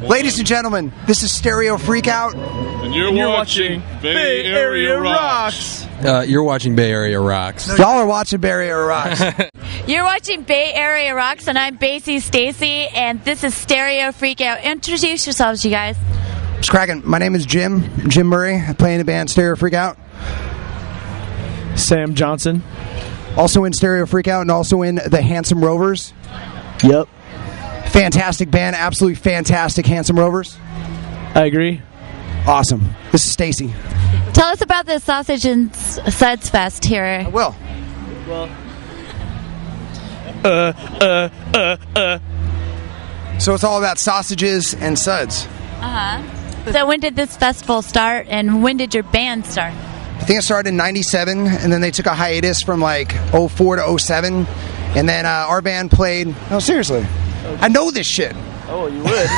Ladies and gentlemen, this is Stereo Freakout. And you're watching Bay Area Rocks. You're watching Bay Area Rocks. Y'all are watching Bay Area Rocks. You're watching Bay Area Rocks, and I'm Bassy Stacy, and this is Stereo Freakout. Introduce yourselves, you guys. It's cracking. My name is Jim Murray. I play in the band Stereo Freakout. Sam Johnson. Also in Stereo Freakout and also in the Handsome Rovers. Yep. Fantastic band, absolutely fantastic Handsome Rovers. I agree. Awesome. This is Stacy. Tell us about the Sausage and Suds Fest here. I will. So it's all about sausages and suds. So when did this festival start, and when did your band start? I think it started in 97, and then they took a hiatus from like 04 to 07. And then our band played... No, seriously. I know this shit. Oh, you would.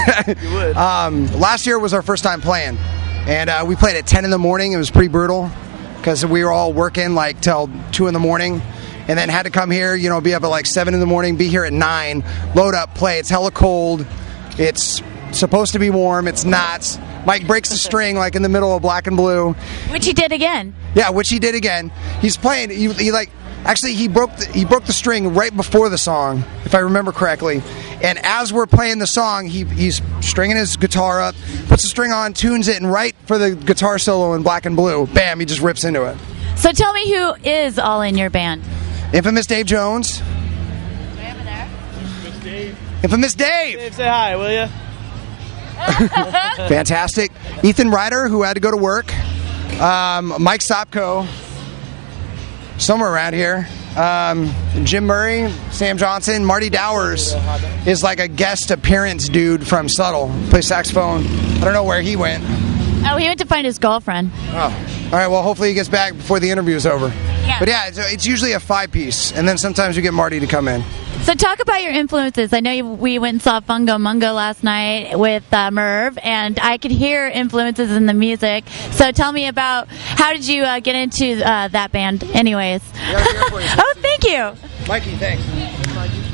You would. Last year was our first time playing. And we played at 10 in the morning. It was pretty brutal because we were all working like till 2 in the morning. And then had to come here, you know, be up at like 7 in the morning, be here at 9, load up, play. It's hella cold. It's supposed to be warm. It's not. Mike breaks the string like in the middle of Black and Blue. Which he did again. Yeah, which he did again. He's playing. He like actually he broke the string right before the song, if I remember correctly. And as we're playing the song, he's stringing his guitar up, puts the string on, tunes it, and right for the guitar solo in Black and Blue, bam, he just rips into it. So tell me who is all in your band. Infamous Dave Jones. Way over there. Infamous Dave. Dave, say hi, will you? Fantastic. Ethan Ryder, who had to go to work. Mike Sopko, somewhere around here. Jim Murray, Sam Johnson, Marty Dowers is like a guest appearance dude from Subtle. Plays saxophone. I don't know where he went. Oh, he went to find his girlfriend. Oh, all right. Well, hopefully he gets back before the interview is over. Yeah. But yeah, it's usually a 5-piece, and then sometimes we get Marty to come in. So talk about your influences. I know we went and saw Fungo Mungo last night with Merv, and I could hear influences in the music. So tell me about how did you get into that band anyways? Oh, thank you. Mikey, thanks.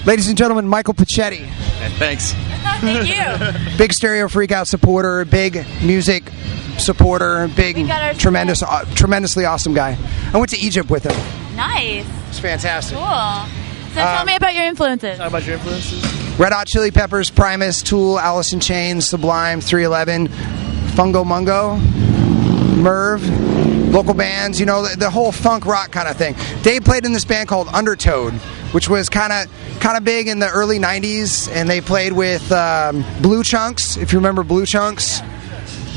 Ladies and gentlemen, Michael Pachetti. Thanks. Thank you. Big Stereo Freakout supporter, big music supporter, big, tremendously awesome guy. I went to Egypt with him. Nice. It's fantastic. Cool. So tell me about your influences. Talk about your influences. Red Hot Chili Peppers, Primus, Tool, Alice in Chains, Sublime, 311, Fungo Mungo, Merv, local bands, you know, the whole funk rock kind of thing. Dave played in this band called Undertoad, which was kind of big in the early 90s, and they played with Blue Chunks, if you remember Blue Chunks,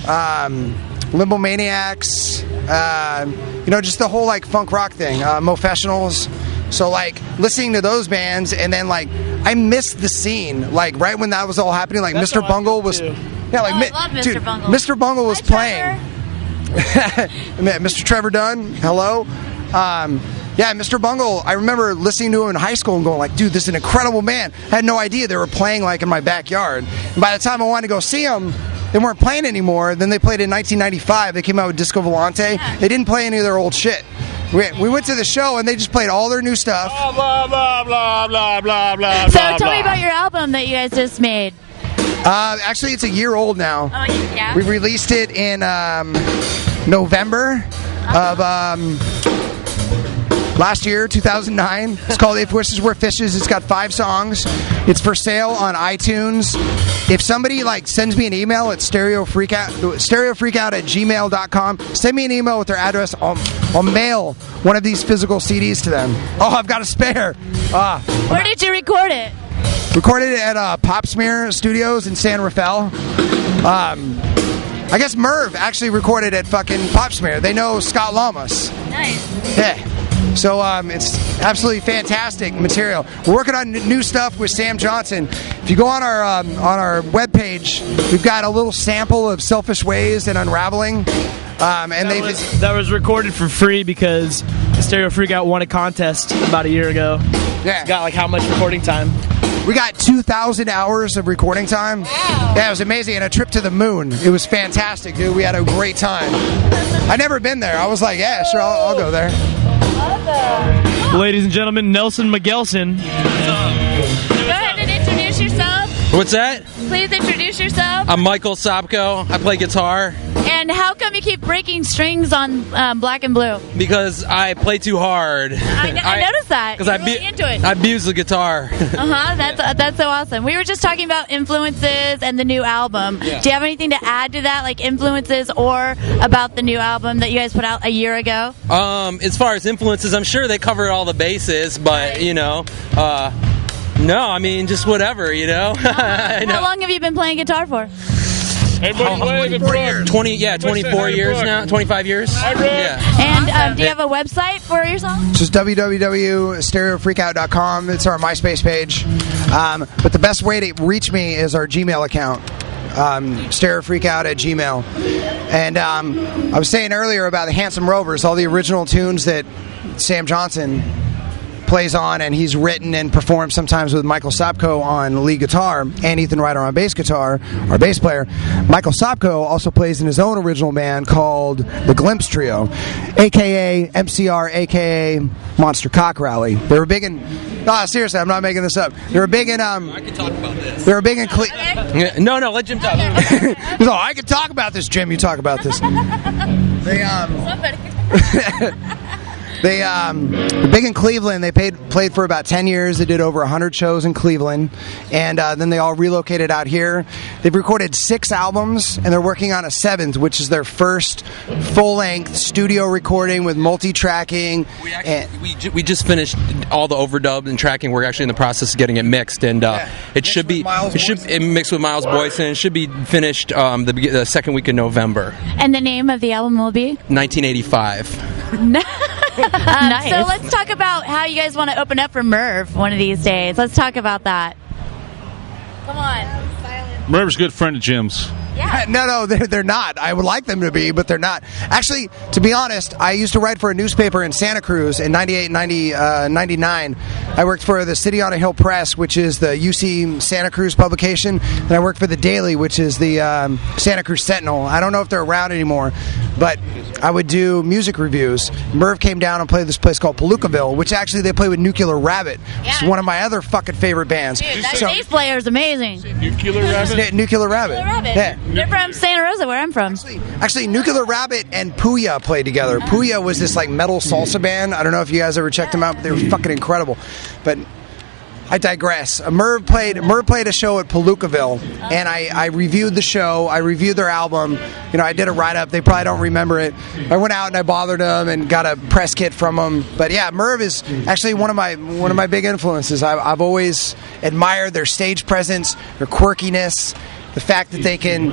Limbo Maniacs, you know, just the whole like funk rock thing, Mofessionals. So like listening to those bands, and then like I missed the scene, like right when that was all happening, like That's Mr. Bungle was, I love Mr. dude, Bungle. Mr. Bungle was Hi, playing. Mr. Trevor Dunn, hello. Yeah, Mr. Bungle, I remember listening to him in high school and going like, dude, this is an incredible band. I had no idea they were playing like in my backyard. And by the time I wanted to go see them, they weren't playing anymore. Then they played in 1995. They came out with Disco Volante. Yeah. They didn't play any of their old shit. We went to the show and they just played all their new stuff. Blah, blah, blah, blah, blah, blah, So blah, tell me blah. about your album that you guys just made. Actually, it's a year old now. Oh, yeah? We released it in November of last year, 2009. It's called If Wishes Were Fishes. It's got 5 songs. It's for sale on iTunes. If somebody like sends me an email at stereofreakout@gmail.com, send me an email with their address. I'll mail one of these physical CDs to them. Oh, I've got a spare. Where did you record it? Recorded it at Pop Smear Studios in San Rafael. I guess Merv actually recorded at fucking Pop Smear. They know Scott Lamas. Nice. Yeah. So it's absolutely fantastic material. We're working on new stuff with Sam Johnson. If you go on our webpage, we've got a little sample of Selfish Ways and Unraveling. That was recorded for free because Stereo Freakout won a contest about a year ago. Yeah. Got like how much recording time? We got 2,000 hours of recording time. Wow. Yeah, it was amazing. And a trip to the moon. It was fantastic, dude. We had a great time. I'd never been there. I was like, yeah, sure, I'll go there. Ladies and gentlemen, Nelson Miguelson. Go ahead and introduce yourself. What's that? please introduce yourself. I'm Michael Sobko. I play guitar. And how come you keep breaking strings on Black and Blue? Because I play too hard. I noticed that. You're really into it. I abuse the guitar. That's so awesome. We were just talking about influences and the new album. Yeah. Do you have anything to add to that, like influences or about the new album that you guys put out a year ago? As far as influences, I'm sure they covered all the bases, but no, I mean just whatever, How long have you been playing guitar for? 24 years. 24 years now. 25 years. Yeah. And do you have a website for your song? Just www.stereofreakout.com. It's our MySpace page. But the best way to reach me is our Gmail account. stereofreakout@gmail. And I was saying earlier about the Handsome Rovers, all the original tunes that Sam Johnson plays on, and he's written and performed sometimes with Michael Sobko on lead guitar and Ethan Ryder on bass guitar, our bass player. Michael Sobko also plays in his own original band called the Glimpse Trio, a.k.a. MCR, a.k.a. Monster Cock Rally. They were big in... seriously, I'm not making this up. They were big in... I can talk about this. They were big in... No, let Jim talk. No, I can talk about this, Jim. You talk about this. They're big in Cleveland. They played for about 10 years. They did over 100 shows in Cleveland. And then they all relocated out here. They've recorded 6 albums, and they're working on a 7th, which is their first full-length studio recording with multi-tracking. We just finished all the overdub and tracking. We're actually in the process of getting it mixed, and it should be mixed with Miles Boyce, and it should be finished the second week of November. And the name of the album will be? 1985. Nice. So let's talk about how you guys want to open up for Merv one of these days. Let's talk about that. Come on. Merv's a good friend of Jim's. Yeah. No, they're not. I would like them to be, but they're not. Actually, to be honest, I used to write for a newspaper in Santa Cruz in 98, 99. I worked for the City on a Hill Press, which is the UC Santa Cruz publication, and I worked for the Daily, which is the Santa Cruz Sentinel. I don't know if they're around anymore, but I would do music reviews. Merv came down and played this place called Palookaville, which actually they play with Nuclear Rabbit. Yeah. It's one of my other fucking favorite bands. Dude, that bass player is amazing. Nuclear Rabbit? Nuclear Rabbit. Yeah. They're from Santa Rosa, where I'm from. Actually, Nuclear Rabbit and Puya played together. Puya was this like metal salsa band. I don't know if you guys ever checked them out, but they were fucking incredible. But I digress. Merv played a show at Palookaville, and I reviewed the show. I reviewed their album. I did a write-up. They probably don't remember it. I went out and I bothered them and got a press kit from them. But yeah, Merv is actually one of my big influences. I've always admired their stage presence, their quirkiness. The fact that they can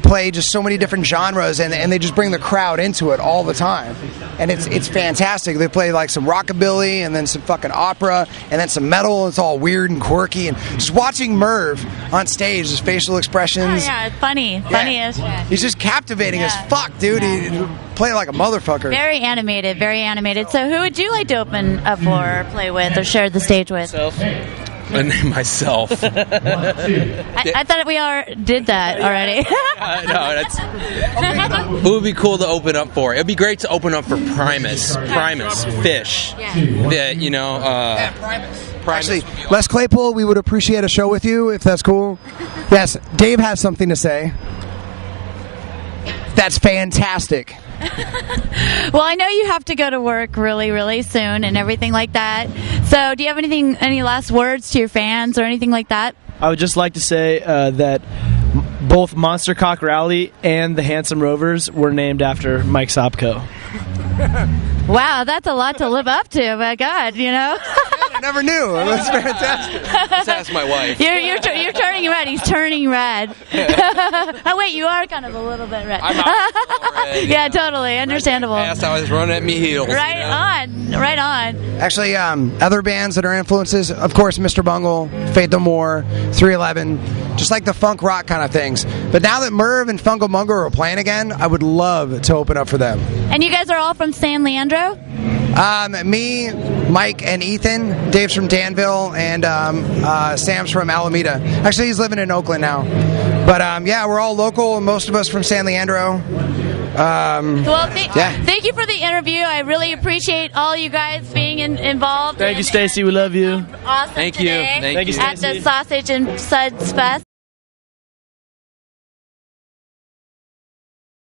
play just so many different genres and they just bring the crowd into it all the time, and it's fantastic. They play like some rockabilly and then some fucking opera and then some metal. It's all weird and quirky, and just watching Merv on stage, his facial expressions. Oh yeah, it's funny as shit. He's just captivating as fuck, dude. He played like a motherfucker. Very animated, very animated. So who would you like to open up for, or play with, or share the stage with? And myself. I thought we did that already. No, who would be cool to open up for? It'd be great to open up for Primus, Fish. Yeah. Primus. Actually, Les Claypool, we would appreciate a show with you if that's cool. Yes, Dave has something to say. That's fantastic. Well, I know you have to go to work really, really soon and everything like that. So do you have any last words to your fans or anything like that? I would just like to say that both Monster Cock Rally and the Handsome Rovers were named after Mike Sobko. Wow, that's a lot to live up to. My God, I never knew. That's fantastic. Let's ask my wife. You're turning red. He's turning red. Oh wait, you are kind of a little bit red. I'm red. Yeah, totally understandable. Past, I was running at me heels. Right on. Actually, other bands that are influences, of course, Mr. Bungle, Faith No More, 311, just like the funk rock kind of things. But now that Merv and Fungo Mungo are playing again, I would love to open up for them. And you guys are all from San Leandro? Me, Mike, and Ethan. Dave's from Danville, and Sam's from Alameda. Actually, he's living in Oakland now. But yeah, we're all local, most of us from San Leandro. Thank you for the interview. I really appreciate all you guys being involved. Thank you, Stacy. We love you. Awesome. Thank you. Today Thank you, at Stacy. the Sausage and Suds Fest.